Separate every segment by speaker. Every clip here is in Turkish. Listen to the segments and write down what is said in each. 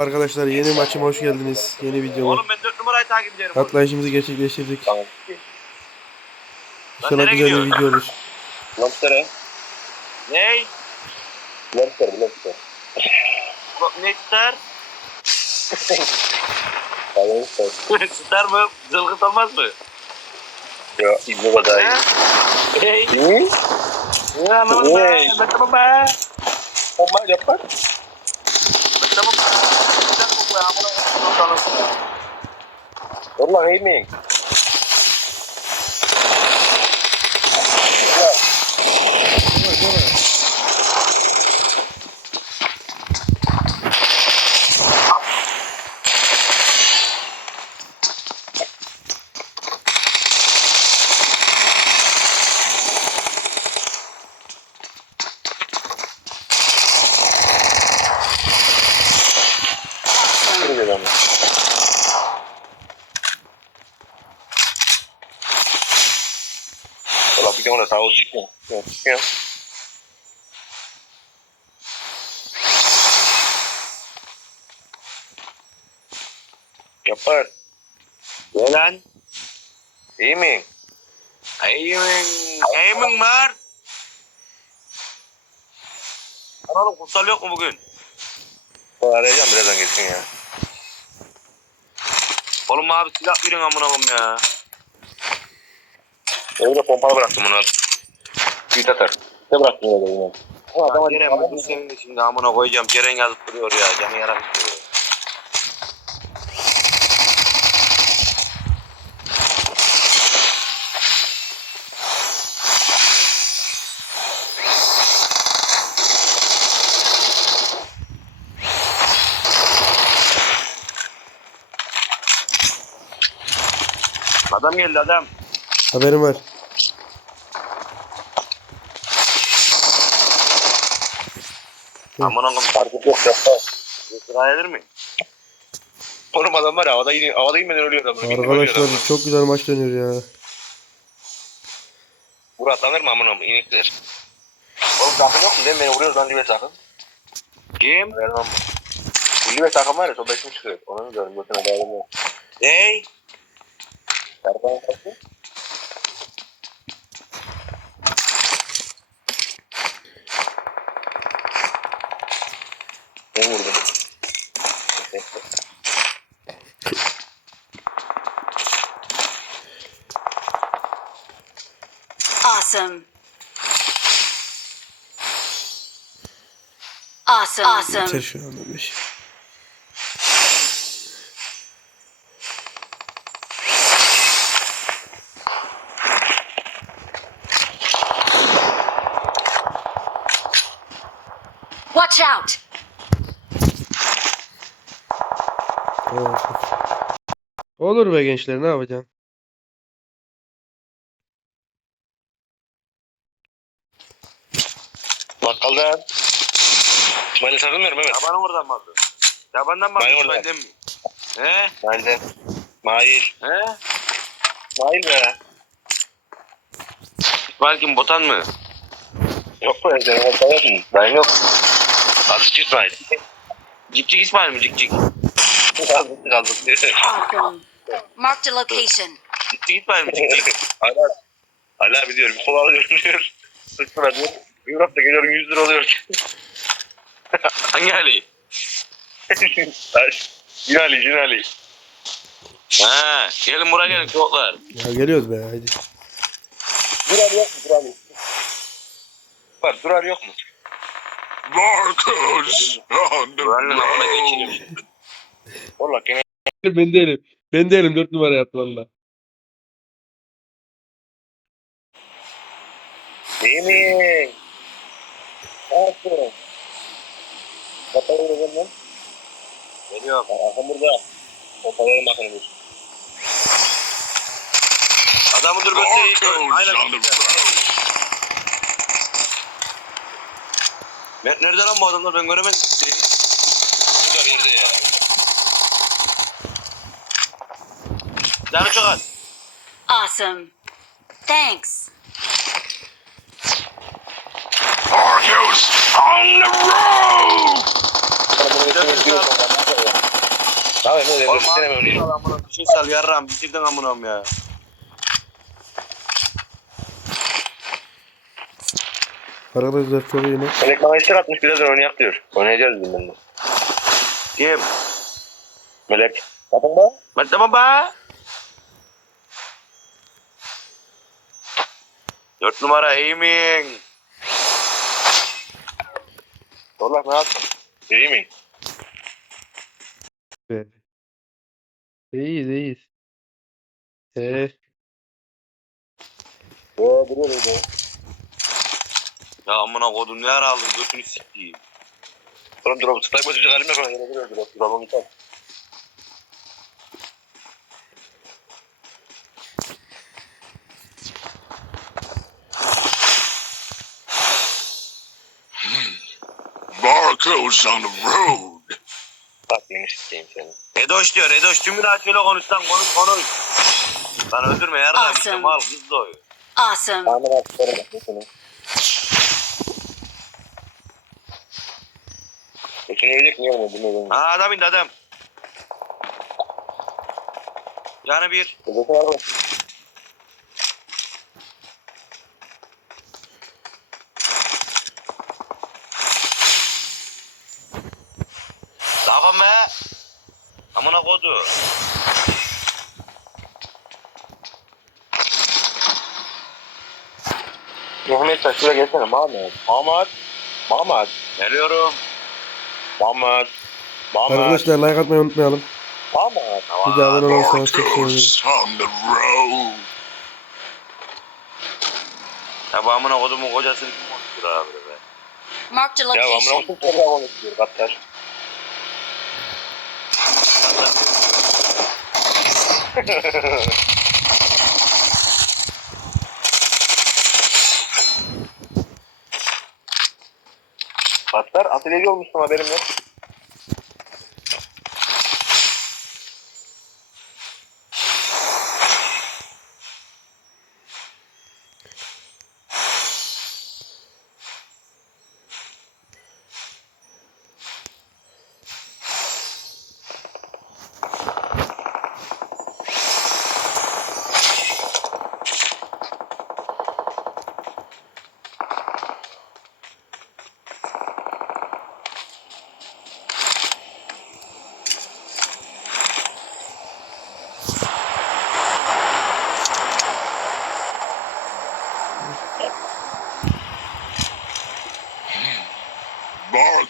Speaker 1: Arkadaşlar yeni maçıma hoş geldiniz. Yeni videoma.
Speaker 2: Oğlum ben 4 numarayı takip ederim.
Speaker 1: Atlayışımızı gerçekleştirdik.
Speaker 3: Tamam.
Speaker 1: İnşallah güzel bir
Speaker 2: gidiyorsun?
Speaker 1: video olur.
Speaker 3: Lobster'e.
Speaker 2: Ney?
Speaker 3: Lobster, lobster. Lobster.
Speaker 2: Süper mı? Zılgıt olmaz mı?
Speaker 3: Ya, İbni Badai.
Speaker 2: He? Hey. Ne anlamadım ben. Tamam ben.
Speaker 3: Tamam, yapar.
Speaker 2: Ben tamam
Speaker 3: Vallahi iyi mi? Şuraya gidelim. Valla bir de ona sağ ol çıkıyor. Yok, çıkıyor. Yapar.
Speaker 2: Ne lan?
Speaker 3: İyi mi?
Speaker 2: Eğimin. Eğimin var. Lan Oğlum kutsal yok mu bugün?
Speaker 3: Ben arayacağım birazdan geçsin ya.
Speaker 2: Oğlum abi silah verin amına koyayım ya.
Speaker 3: Evde pompalı bıraktım onu. Bir atar. Ne bıraktın öyle yine? O adama
Speaker 2: Ceren bu senin de şimdi amına koyacağım. Ceren yazıp duruyor ya. Canı yaramış duruyor. Adam geldi adam.
Speaker 1: Haberim var.
Speaker 2: Amına koyayım.
Speaker 3: Farkı yok yapar.
Speaker 2: Sıra gelir mi?
Speaker 3: Oğlum adam var havada, yine, havada inmeden ölüyor adam.
Speaker 1: Arkadaşlar çok güzel maç dönüyor ya.
Speaker 3: Vur atlanır mı amına inikler? Oğlum takım yok mu? Değil mi? Beni vuruyoruz lan dibe takım.
Speaker 2: Kim?
Speaker 3: Dibe takım var ya solda kim çıkıyor? Onu mu diyorum? Götüne bağlamıyor.
Speaker 2: Ney?
Speaker 3: Ben vurdum.
Speaker 4: Awesome. Awesome. Awesome.
Speaker 1: Beş.
Speaker 4: Watch out.
Speaker 1: Evet. Olur be gençler ne yapacaksın?
Speaker 3: Bakkalda. İsmail'e sarılmıyorum Mehmet.
Speaker 2: Yabanı oradan mı aldın? Yabandan mı aldın?
Speaker 3: Ben oradan.
Speaker 2: He?
Speaker 3: Bence. Mail.
Speaker 2: He?
Speaker 3: Mail be.
Speaker 2: Kim? Botan mı?
Speaker 3: Yok evde? Ben sayarım. Ben yok. Azıcık İsmail.
Speaker 2: Cikcik İsmail mi? Cikcik.
Speaker 3: Azıcık azıcık.
Speaker 4: Awesome. Marked a location.
Speaker 2: Cikcik İsmail mi? Cikcik.
Speaker 3: Hala. Hala biliyorum. Bir kola alıyorum diyor. Sıçtıra diyor. Europe'da geliyorum 100 lira oluyor.
Speaker 2: Hangi Ali?
Speaker 3: Cinali Cinali.
Speaker 2: Ha, gelin buraya gelin çocuklar.
Speaker 1: Ya geliyoruz be haydi.
Speaker 3: Dural yok mu Dural? Var Dural yok mu?
Speaker 5: Marcos on the road.
Speaker 3: Valla gene
Speaker 1: Ben değilim. Ben değilim 4 numara yaptı valla.
Speaker 3: değil mi? Nasıl? Kapalı vuracağım lan.
Speaker 2: Geliyorum.
Speaker 3: Arkam burada. Kapalı bakın.
Speaker 2: Adamı dur göstereyim. Aynen. Nerede lan bu adamlar? Ben göremedim.
Speaker 3: Burada bir yerde ya.
Speaker 2: Canı çok az.
Speaker 4: Awesome. Thanks.
Speaker 5: Marcos on the road.
Speaker 3: Abi ne
Speaker 2: amına bir şey sal yarram bitirdin amınam ya.
Speaker 1: Arkadaşlar çok iyi.
Speaker 3: Melek atmış birazdan oynayak diyor. Oynayacağız ben de.
Speaker 2: Kim?
Speaker 3: Melek. Yapın mı?
Speaker 2: Mete baba. Dört numara aiming.
Speaker 3: Zorlak ne yaptın? İyi mi?
Speaker 1: Be. İyiyiz iyiyiz. Eee.
Speaker 3: Yo duruyor öyle.
Speaker 2: Ya amına kodum ne ara aldın götünü sikeyim.
Speaker 3: Oğlum drop strike basacak halim yok ama yine duruyor drop. Drop'u tutar.
Speaker 5: Barco's on the road.
Speaker 3: Bak yemiş isteyeyim seni.
Speaker 2: Edoş diyor Edoş tümünü açıyla konuş lan konuş konuş. Lan öldürme işte
Speaker 4: Awesome.
Speaker 2: mal kız doyuyor.
Speaker 4: Awesome.
Speaker 3: Attıklarım bak ölecek niye olmadı bilmiyorum.
Speaker 2: Ha adam indi adam. Yani bir.
Speaker 3: Geçen araba.
Speaker 2: Tamam be. Amına kodu.
Speaker 3: Muhammed Taş şuraya gelsene Mahmut. Mahmut. Mahmut.
Speaker 2: Geliyorum.
Speaker 3: Mahmut. Mahmut.
Speaker 1: Arkadaşlar like atmayı unutmayalım.
Speaker 3: Mahmut.
Speaker 1: Bir daha abone olursanız çok
Speaker 5: the road.
Speaker 2: Ya bu amına kodumun kocasını kim konuştur abi be.
Speaker 4: Marked a
Speaker 3: Ya amına
Speaker 4: location.
Speaker 3: koyayım sonra konuşuyor Gattar. Gattar atölyeci olmuşsun haberim yok.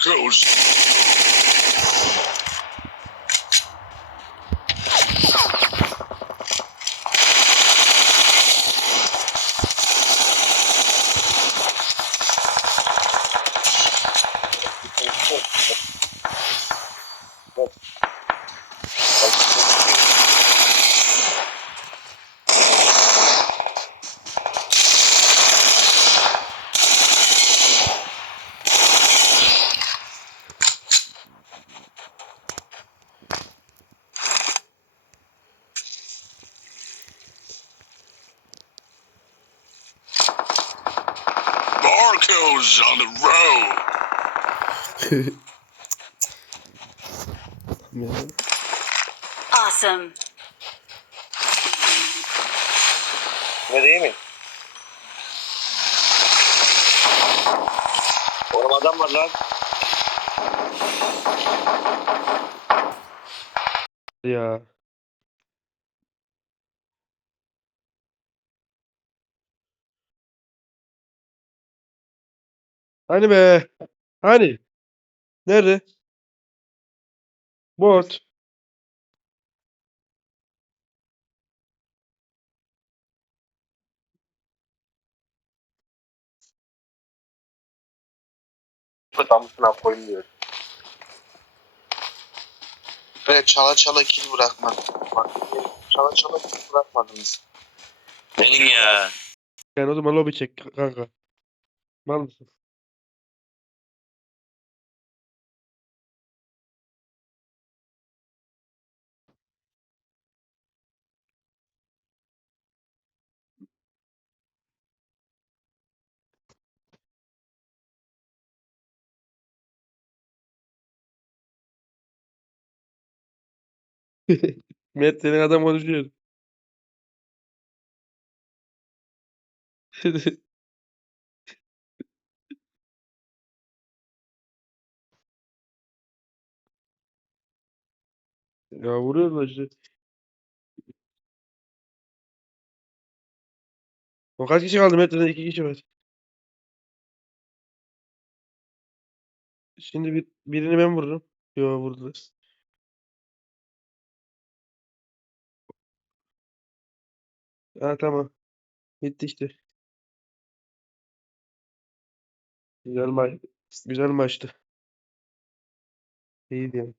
Speaker 5: Barco's Barco's on the road.
Speaker 4: Awesome.
Speaker 3: Değil mi?
Speaker 2: Oğlum adam var lan.
Speaker 1: Ya. Hani be? Hani? Nerede? Bot.
Speaker 3: Tamsına koyayım diyor.
Speaker 6: Ve çala çala kill bırakmadım. Bak, Çala çala kill bırakmadınız.
Speaker 2: Benim ya.
Speaker 1: Yani o zaman lobi çek kanka. Mal mısın? Mert adam konuşuyor. Ya vuruyorlar işte. O kaç kişi kaldı Mert? İki kişi var. Şimdi bir, birini ben vururum. Yo vurdular. Ha tamam. Bitti işte. Güzel maç. Güzel maçtı. İyiydi yani.